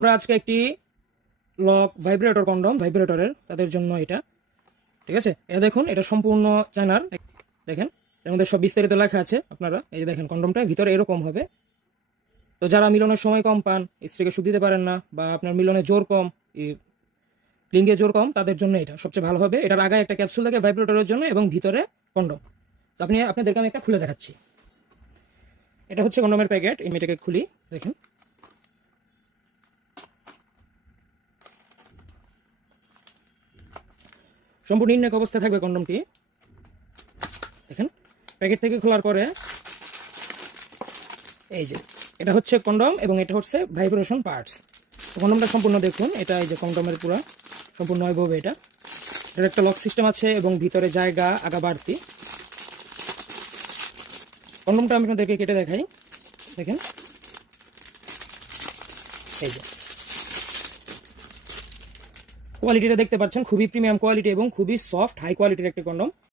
আমরা আজকে একটি লক ভাইব্রেটর কন্ডম ভাইব্রেটরের তাদের জন্য এটা, ঠিক আছে। এটা দেখুন, এটা সম্পূর্ণ চায়নার। দেখেন এর মধ্যে সব বিস্তারিত লেখা আছে। আপনারা এই যে দেখেন, কন্ডমটা ভিতরে এরকম হবে। তো যারা মিলনের সময় কম পান, স্ত্রীকে সুখ দিতে পারেন না, বা আপনার মিলনে জোর কম, লিঙ্গে জোর কম, তাদের জন্য এটা সবচেয়ে ভালো হবে। এটার আগে একটা ক্যাপসুল থাকে ভাইব্রেটরের জন্য এবং ভিতরে কন্ডম। তো আপনাদেরকে আমি একটা খুলে দেখাচ্ছি। এটা হচ্ছে কন্ডমের প্যাকেট। আমি এটাকে খুলি, দেখেন। সম্পূর্ণ ইনটেক অবস্থায় থাকবে কন্ডমটি। দেখেন প্যাকেট থেকে খোলার পরে এই যে এটা হচ্ছে কন্ডম এবং এটা হচ্ছে ভাইব্রেশন পার্টস। কন্ডমটা সম্পূর্ণ দেখুন, এটা এই যে কন্ডমের পুরো সম্পূর্ণ হবে। এটার একটা লক সিস্টেম আছে এবং ভিতরে জায়গা আগা বাড়তি। কন্ডমটা আমি আপনাদেরকে কেটে দেখাই, দেখেন। এই যে কোয়ালিটিটা দেখতে পাচ্ছেন, খুবই প্রিমিয়াম কোয়ালিটি এবং খুবই সফট হাই কোয়ালিটির একটা কন্ডম।